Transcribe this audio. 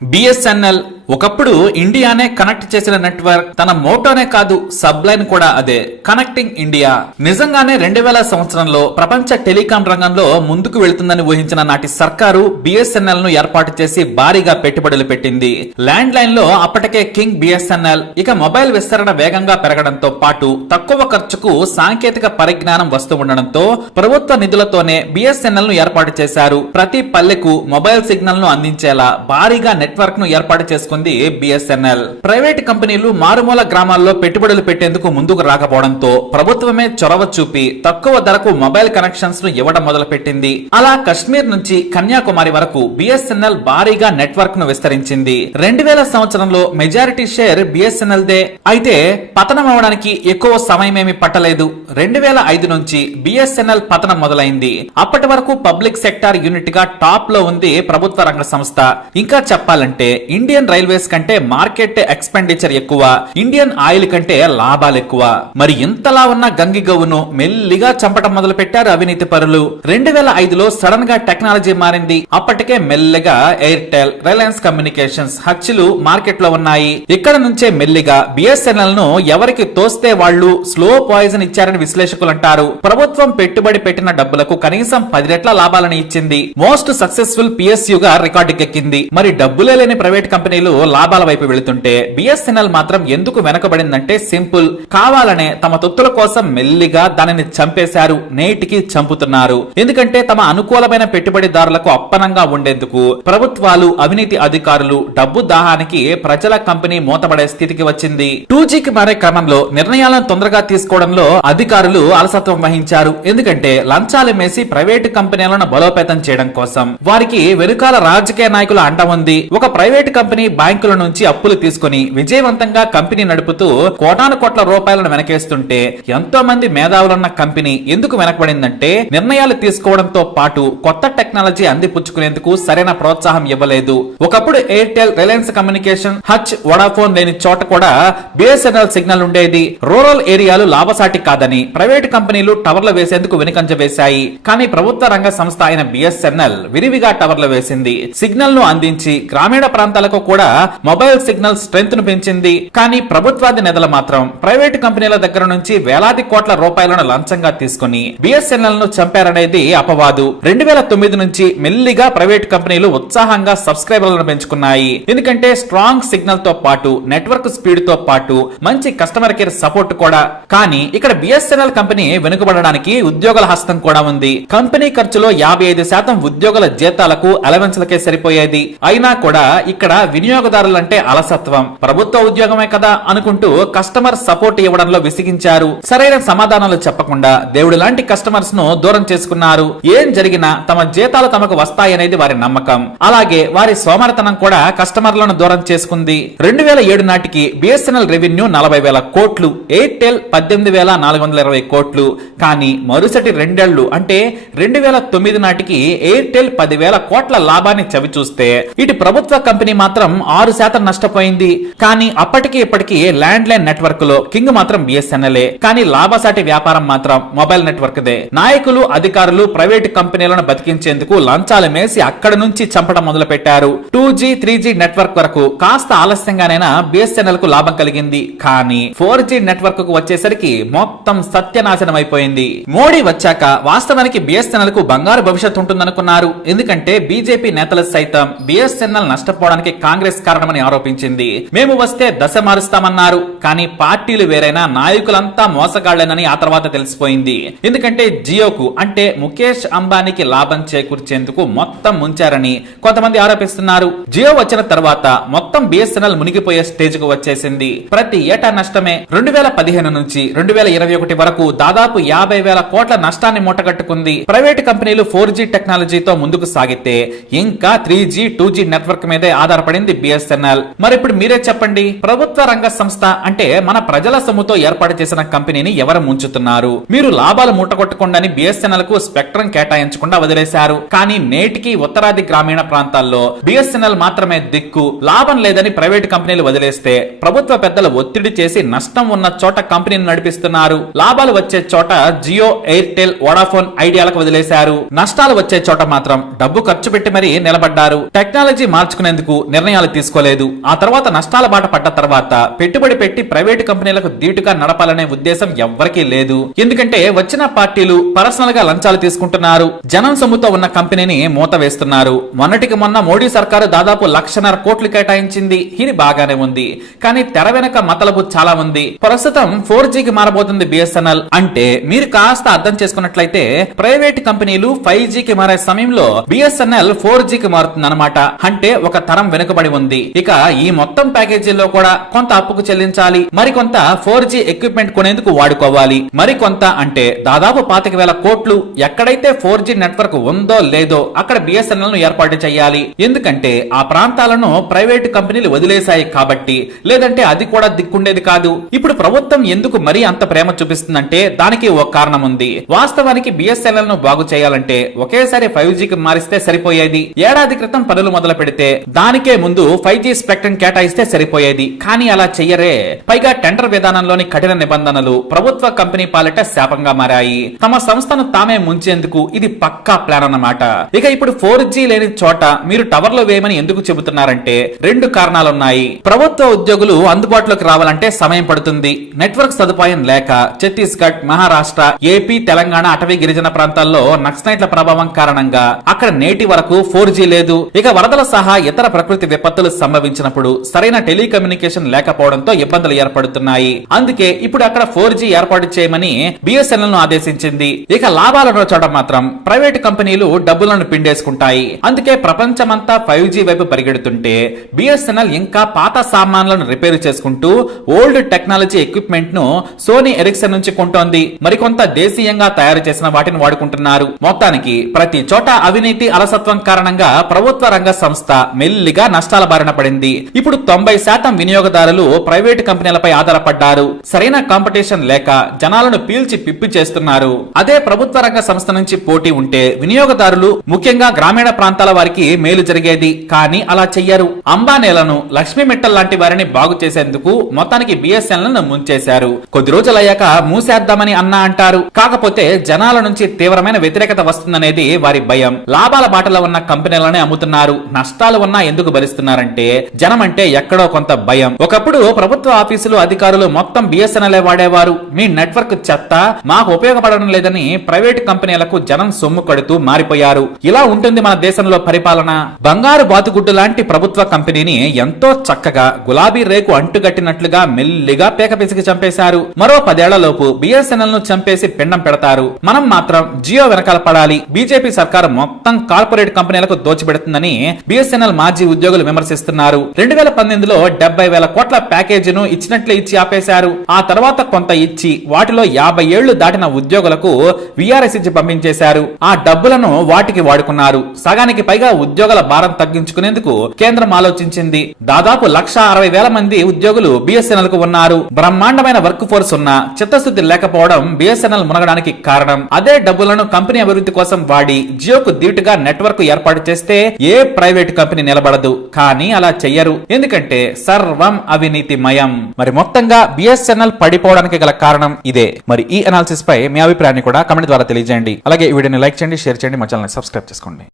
BSNL ఒకప్పుడు ఇండియానే connect చేసిన network. తన మోటోనే కాదు, సబ్ లైన్ కూడా అదే, కనెక్టింగ్ ఇండియా. నిజంగానే 2000 సంవత్సరంలో ప్రపంచ టెలికాం రంగంలో ముందుకు వెళ్తుందని ఊహించిన నాటి సర్కారు బిఎస్ఎన్ఎల్ ను ఏర్పాటు చేసి భారీగా పెట్టుబడులు పెట్టింది. ల్యాండ్ లైన్ లో అప్పటికే కింగ్ బిఎస్ఎన్ఎల్. ఇక మొబైల్ విస్తరణ వేగంగా పెరగడంతో పాటు తక్కువ ఖర్చుకు సాంకేతిక పరిజ్ఞానం వస్తూ ఉండడంతో ప్రభుత్వ నిధులతోనే బిఎస్ఎన్ఎల్ ను ఏర్పాటు చేశారు. ప్రతి పల్లెకు మొబైల్ సిగ్నల్ ను అందించేలా భారీగా నెట్వర్క్ ను ఏర్పాటు చేసుకుంది బిఎస్ఎన్ఎల్. ప్రైవేట్ కంపెనీలు మారుమూల గ్రామాల్లో పెట్టుబడులు పెట్టేందుకు ముందుకు రాకపోవడంతో ప్రభుత్వమే చొరవ చూపి తక్కువ ధరకు మొబైల్ కనెక్షన్స్ ను ఇవ్వడం మొదలుపెట్టింది. అలా కశ్మీర్ నుంచి కన్యాకుమారి వరకు బిఎస్ఎన్ఎల్ భారీగా నెట్వర్క్ ను విస్తరించింది. 2000 సంవత్సరంలో మెజారిటీ షేర్ బిఎస్ఎన్ఎల్ దే. అయితే పతనం అవడానికి ఎక్కువ సమయమేమి పట్టలేదు. 2005 నుంచి బిఎస్ఎన్ఎల్ పతనం మొదలైంది. అప్పటి వరకు పబ్లిక్ సెక్టార్ యూనిట్ గా టాప్ లో ఉంది ప్రభుత్వ రంగ సంస్థ. ఇంకా చెప్పాలంటే ఇండియన్ రైల్వేస్ కంటే మార్కెట్ ఎక్స్పెండిచర్ ఎక్కువ, ఇండియన్ ఆయిల్ కంటే లాభాలు ఎక్కువ. మరి ఇంతలా ఉన్న గంగిగవ్వును మెల్లిగా చంపటం మొదలు పెట్టారు అవినీతి పరులు. 2005లో సడన్ గా టెక్నాలజీ మారింది. అప్పటికే మెల్లిగా ఎయిర్టెల్, రిలయన్స్ కమ్యూనికేషన్స్, హచ్లు మార్కెట్ లో ఉన్నాయి. ఇక్కడ నుంచే మెల్లిగా బిఎస్ఎన్ఎల్ ను ఎవరికి తోస్తే వాళ్లు స్లో పాయిజన్ ఇచ్చారని విశ్లేషకులు అంటారు. ప్రభుత్వం పెట్టుబడి పెట్టిన డబ్బులకు కనీసం 10 రెట్ల లాభాలను ఇచ్చింది. మోస్ట్ సక్సెస్ఫుల్ పిఎస్యుగా రికార్డుకెక్కింది. మరి డబ్బులే లేని ప్రైవేట్ కంపెనీలు లాభాల వైపు వెళుతుంటే బిఎస్ఎన్ఎల్ మాత్రం ఎందుకు వెనకబడిందంటే సింపుల్. కావాలనే తమ తొత్తుల కోసం మెల్లిగా దానిని చంపేశారు. నేటికి చంపుతున్నారు. ఎందుకంటే తమ అనుకూలమైన పెట్టుబడిదారులకు అప్పనంగా ఉండేందుకు ప్రభుత్వాలు, అవినీతి అధికారులు డబ్బు దాహానికి ప్రజల కంపెనీ మూతపడే స్థితికి వచ్చింది. 2Gకి మారే క్రమంలో నిర్ణయాలను తొందరగా తీసుకోవడంలో అధికారులు అలసత్వం వహించారు. ఎందుకంటే లంచాలు మేసి ప్రైవేటు కంపెనీలను బలోపేతం చేయడం కోసం వారికి వెనుకాల రాజకీయ నాయకుల అండ ఉంది. ఒక ప్రైవేటు కంపెనీ బ్యాంకుల నుంచి అప్పులు తీసుకుని విజయవంతంగా కంపెనీ నడుపుతూ కోటాను కోట్ల రూపాయలను వెనకేస్తుంటే ఎంతో మంది మేధావులున్న కంపెనీ ఎందుకు వెనకబడిందంటే నిర్ణయాలు తీసుకోవడంతో పాటు కొత్త టెక్నాలజీ అందిపుచ్చుకునేందుకు సరైన ప్రోత్సాహం ఇవ్వలేదు. ఒకప్పుడు ఎయిర్టెల్, రిలయన్స్ కమ్యూనికేషన్, హచ్, వడాఫోన్ లేని చోట కూడా బిఎస్ఎన్ఎల్ సిగ్నల్ ఉండేది. రూరల్ ఏరియాలు లాభసాటి కాదని ప్రైవేటు కంపెనీలు టవర్లు వేసేందుకు వెనుకంజ వేశాయి. కానీ ప్రభుత్వ రంగ సంస్థ అయిన బిఎస్ఎన్ఎల్ విరివిగా టవర్లు వేసింది. సిగ్నల్ ను అందించి గ్రామీణ ప్రాంతాలకు కూడా మొబైల్ సిగ్నల్ స్ట్రెంత్ ను పెంచింది. కానీ ప్రభుత్వాది నిధులు మాత్రం ప్రైవేటు కంపెనీల దగ్గర నుంచి వేలాది కోట్ల రూపాయలను లంచంగా తీసుకుని బిఎస్ఎన్ఎల్ ను చంపారనేది అపవాదు. 2009 నుంచి మెల్లిగా ప్రైవేటు కంపెనీలు ఉత్సాహంగా సబ్స్క్రైబర్లను పెంచుకున్నాయి. ఎందుకంటే స్ట్రాంగ్ సిగ్నల్ తో పాటు నెట్వర్క్ స్పీడ్ తో పాటు మంచి కస్టమర్ కేర్ సపోర్ట్ కూడా. కానీ ఇక్కడ బిఎస్ఎన్ఎల్ కంపెనీ వెనుకబడడానికి ఉద్యోగుల హస్తం కూడా ఉంది. కంపెనీ ఖర్చులో 55% ఉద్యోగుల జీతాలకు అలవెన్స్లకే సరిపోయేది. అయినా కూడా ఇక్కడ వినియోగదారులంటే అలసత్వం. ప్రభుత్వ ఉద్యోగమే కదా అనుకుంటూ కస్టమర్ సపోర్ట్ ఇవ్వడంలో విసిగించారు. సరైన సమాధానాలు చెప్పకుండా దేవుడు లాంటి కస్టమర్స్ ను దూరం చేసుకున్నారు. ఏం జరిగినా తమ జీతాలు తమకు వస్తాయనేది వారి నమ్మకం. అలాగే వారి సోమరతనం కూడా కస్టమర్లను దూరం చేసుకుంది. 2007 నాటికి బిఎస్ఎన్ఎల్ రెవెన్యూ 40,000 కోట్లు, ఎయిర్టెల్ 18,420 కోట్లు. కానీ మరుసటి రెండేళ్లు అంటే 2009 నాటికి ఎయిర్టెల్ 10,000 కోట్ల లాభాన్ని చవిచూస్తే ఇటు ప్రభుత్వ కంపెనీ మాత్రం 6% నష్టపోయింది. కానీ అప్పటికి ఇప్పటికీ ల్యాండ్ లైన్ నెట్వర్క్ లో కింగ్ మాత్రం బిఎస్ఎన్ఎల్. కానీ లాభసాటి వ్యాపారం మాత్రం మొబైల్ నెట్వర్క్ దే. నాయకులు, అధికారులు ప్రైవేటు కంపెనీలను బతికించేందుకు లంచాలు మేసి అక్కడి నుంచి చంపడం మొదలు పెట్టారు. 2G, 3G నెట్వర్క్ వరకు కాస్త ఆలస్యంగానైనా బిఎస్ఎన్ఎల్ కు లాభం కలిగింది. కానీ 4G నెట్వర్క్ కు వచ్చేసరికి మొత్తం సత్యనాశనం అయిపోయింది. మోడీ వచ్చాక వాస్తవానికి బిఎస్ఎన్ఎల్ కు బంగారు భవిష్యత్తు ఉంటుందనుకున్నారు. ఎందుకంటే బీజేపీ నేతలు సైతం బిఎస్ఎన్ఎల్ నష్టపోవడానికి కాంగ్రెస్ కారణమని ఆరోపించింది. మేము వస్తే దశ మారుస్తామన్నారు. కానీ పార్టీలు వేరైనా నాయకులంతా మోసగాళ్లేనని ఆ తర్వాత తెలిసిపోయింది. ఎందుకంటే జియోకు అంటే ముఖేష్ అంబానీకి లాభం చేకూర్చేందుకు మొత్తం ముంచారని కొంతమంది ఆరోపిస్తున్నారు. జియో వచ్చిన తర్వాత మొత్తం బిఎస్ఎన్ఎల్ మునిగిపోయే స్టేజ్ కు వచ్చేసింది. ప్రతి ఏటా నష్టమే. 2015 నుంచి 2021 వరకు దాదాపు 50,000 కోట్ల నష్టాన్ని మూటగట్టుకుంది. ప్రైవేటు కంపెనీలు 4G టెక్నాలజీతో ముందుకు సాగితే ఇంకా 3G, 2G నెట్వర్క్ మీదే ఆధారపడింది బిఎస్ఎన్ఎల్. మరి ఇప్పుడు మీరే చెప్పండి, ప్రభుత్వ రంగ సంస్థ అంటే మన ప్రజల సొమ్ముతో ఏర్పాటు చేసిన కంపెనీని ఎవరు ముంచుతున్నారు? మీరు లాభాలు మూటగొట్టకుండాని బిఎస్ఎన్ఎల్ కు స్పెక్ట్రం కేటాయించకుండా వదిలేశారు. కానీ నేటికి ఉత్తరాది గ్రామీణ ప్రాంతాల్లో బిఎస్ఎన్ఎల్ మాత్రమే దిక్కు. లాభం లేదని ప్రైవేట్ కంపెనీలు వదిలేస్తే ప్రభుత్వ పెద్దలు ఒత్తిడి చేసి నష్టం ఉన్న చోట కంపెనీని నడిపిస్తున్నారు. లాభాలు వచ్చే చోట జియో, ఎయిర్టెల్, వోడాఫోన్, ఐడియాలకు వదిలేశారు. నష్టాలు వచ్చే చోట మాత్రం డబ్బు ఖర్చు పెట్టి మరీ నిలబడ్డారు. టెక్నాలజీ మార్చుకునేందుకు నిర్ణయాలు తీసుకోలేదు. ఆ తర్వాత నష్టాల బాట పడ్డ తర్వాత పెట్టుబడి పెట్టి ప్రైవేటు కంపెనీలకు ధీటుగా నడపాలనే ఉద్దేశం ఎవ్వరికీ లేదు. ఎందుకంటే వచ్చిన పార్టీలు పర్సనల్ గా లంచాలు తీసుకుంటున్నారు. జనం సొమ్ముతో ఉన్న కంపెనీని మూత వేస్తున్నారు. మొన్నటికి మొన్న మోడీ సర్కారు దాదాపు 1,50,000 కోట్లు కేటాయించింది. ఇది బాగానే ఉంది, కానీ తెర వెనక మతలబు చాలా ఉంది. ప్రస్తుతం 4Gకి మారబోతుంది బిఎస్ఎన్ఎల్. అంటే మీరు కాస్త అర్థం చేసుకున్నట్లయితే ప్రైవేట్ కంపెనీలు 5Gకి మారే సమయంలో బిఎస్ఎన్ఎల్ 4Gకి మారుతుందన్నమాట. అంటే ఒక తరం వెనుకబడి ఉంది. ఇక ఈ మొత్తం ప్యాకేజీలో కూడా కొంత అప్పుకు చెల్లించాలి, మరికొంత 4G ఎక్విప్మెంట్ కొనేందుకు వాడుకోవాలి, మరికొంత అంటే దాదాపు 25,000 కోట్లు ఎక్కడైతే 4G నెట్వర్క్ ఉందో లేదో అక్కడ బిఎస్ఎన్ఎల్ ను ఏర్పాటు చేయాలి. ఎందుకంటే ఆ ప్రాంతాలను ప్రైవేటు కంపెనీలు వదిలేశాయి కాబట్టి, లేదంటే అది కూడా దిక్కుండేది కాదు. ఇప్పుడు ప్రభుత్వం ఎందుకు మరీ అంత ప్రేమ చూపిస్తుందంటే దానికి ఓ కారణం ఉంది. వాస్తవానికి బిఎస్ఎన్ఎల్ ను బాగు చేయాలంటే ఒకేసారి 5Gకి మారిస్తే సరిపోయేది. ఏడాది క్రితం పనులు మొదలు పెడితే దానికే ముందు 5G స్పెక్ట్రమ్ కేటాయిస్తే సరిపోయేది. కానీ అలా చెయ్యరే. పైగా టెండర్ విధానంలోని కఠిన నిబంధనలు ప్రభుత్వ కంపెనీ పాలిట శాపంగా మారాయి. తమ సంస్థను తామే ముంచేందుకు ఇది పక్కా ప్లాన్ అన్నమాట. ఇక ఇప్పుడు 4G లేని చోట మీరు టవర్లు వేయమని ఎందుకు చెబుతున్నారంటే 2 కారణాలున్నాయి. ప్రభుత్వ ఉద్యోగులు అందుబాటులోకి రావాలంటే సమయం పడుతుంది. నెట్వర్క్ సదుపాయం లేక ఛత్తీస్గఢ్, మహారాష్ట్ర, ఏపీ, తెలంగాణ అటవీ గిరిజన ప్రాంతాల్లో నక్సలైట్ల ప్రభావం కారణంగా అక్కడ నేటి వరకు 4G లేదు. ఇక వరదల సహా ఇతర ప్రకృతి విపత్తులు సంభవించినప్పుడు సరైన టెలికమ్యూనికేషన్ లేకపోవడంతో ఇబ్బందులు ఏర్పడుతున్నాయి. అందుకే ఇప్పుడు అక్కడ 4G ఏర్పాటు చేయమని బిఎస్ఎన్ఎల్ ను ఆదేశించింది. ఇక లాభాలను చోట మాత్రం ప్రైవేట్ కంపెనీలు డబ్బులను పిండేసుకుంటాయి. అందుకే ప్రపంచమంతా 5G వైపు పరిగెడుతుంటే బిఎస్ఎన్ఎల్ ఇంకా పాత సామాన్లను రిపేర్ చేసుకుంటూ ఓల్డ్ టెక్నాలజీ ఎక్విప్మెంట్ ను సోనీ ఎరిక్సన్ నుంచి కొంటోంది. మరికొంత దేశీయంగా తయారు చేసిన వాటిని వాడుకుంటున్నారు. మొత్తానికి ప్రతి చోట అవినీతి, అలసత్వం కారణంగా ప్రభుత్వ రంగ సంస్థ మెల్లిగా నష్టాల బారిన పడింది. ఇప్పుడు 90% వినియోగదారులు ప్రైవేట్ కంపెనీలపై ఆధారపడ్డారు. సరైన కాంపిటీషన్ లేక జనాలను పీల్చి పిప్పి చేస్తున్నారు. అదే ప్రభుత్వ రంగ సంస్థ నుంచి పోటీ ఉంటే వినియోగదారులు, ముఖ్యంగా గ్రామీణ ప్రాంతాల వారికి మేలు జరిగేది. కానీ అలా చెయ్యరు. అంబానీలను, లక్ష్మీ మిట్టల్ లాంటి వారిని బాగు చేసేందుకు మొత్తానికి బిఎస్ఎన్ఎల్ ను ముంచేశారు. కొద్ది రోజులయ్యాక మూసేద్దామని అన్నా అంటారు. కాకపోతే జనాల నుంచి తీవ్రమైన వ్యతిరేకత వస్తుందనేది వారి భయం. లాభాల బాటలో ఉన్న కంపెనీలనే అమ్ముతున్నారు. నష్టాలు ఉన్నా ఎందుకు భరిస్తున్నారంటే జనం అంటే ఎక్కడో కొంత భయం. ఒకప్పుడు ప్రభుత్వ ఆఫీసులు, అధికారులు మొత్తం బిఎస్ఎన్ఎల్ వాడేవారు. మీ నెట్వర్క్ చెత్త, మాకు ఉపయోగపడడం లేదని ప్రైవేట్ కంపెనీలకు జనం సొమ్ము కడుతూ మారిపోయారు. ఇలా ఉంటుంది మన దేశంలో పరిపాలన. బంగారు బాతుగుడ్డు లాంటి ప్రభుత్వ కంపెనీని ఎంతో చక్కగా గులాబీ రేకు అంటుగట్టినట్లుగా మెల్లిగా పేక పిసికి చంపేశారు. మరో 10 ఏళ్లలోపు బిఎస్ఎన్ఎల్ ను చంపేసి పిండం పెడతారు. మనం మాత్రం జియో వెనకాల పడాలి. బీజేపీ సర్కారు మొత్తం కార్పొరేట్ కంపెనీలకు దోచిపెడుతుందని బిఎస్ఎన్ఎల్ మాజీ ఉద్యోగులు విమర్శిస్తున్నారు. 2018లో 70,000 కోట్ల ప్యాకేజీను ఇచ్చినట్లే ఇచ్చి ఆపేశారు. ఆ తర్వాత కొంత ఇచ్చి వాటిలో 50 ఏళ్లు దాటిన ఉద్యోగులకు విఆర్ఎస్ ఇచ్చి పంపించేశారు. ఆ డబ్బులను వాటికి వాడుకున్నారు. సగానికి పైగా ఉద్యోగుల భారం తగ్గించుకునేందుకు కేంద్రం ఆలోచించింది. దాదాపు 1,60,000 మంది ఉద్యోగులు బిఎస్ఎన్ఎల్ కు ఉన్నారు. బ్రహ్మాండమైన వర్క్ ఫోర్స్ ఉన్న చిత్తశుద్ధి లేకపోవడం బిఎస్ఎన్ఎల్ మునగడానికి కారణం. అదే డబ్బులను కంపెనీ అభివృద్ధి కోసం వాడి జియోకు ధీటుగా నెట్వర్క్ ఏర్పాటు చేస్తే ఏ ప్రైవేట్ కంపెనీ నిలబడదు. కానీ అలా చెయ్యరు. ఎందుకంటే సర్వం అవినీతిమయం. మరి మొత్తంగా బిఎస్ఎన్ఎల్ పడిపోవడానికి గల కారణం ఇదే. మరి ఈ అనాలిసిస్ పై మీ అభిప్రాయాన్ని కూడా కామెంట్ ద్వారా తెలియజేయండి. అలాగే ఈ వీడియోని లైక్ చేయండి, షేర్ చేయండి, మా ఛానల్ సబ్స్క్రైబ్ చేసుకోండి.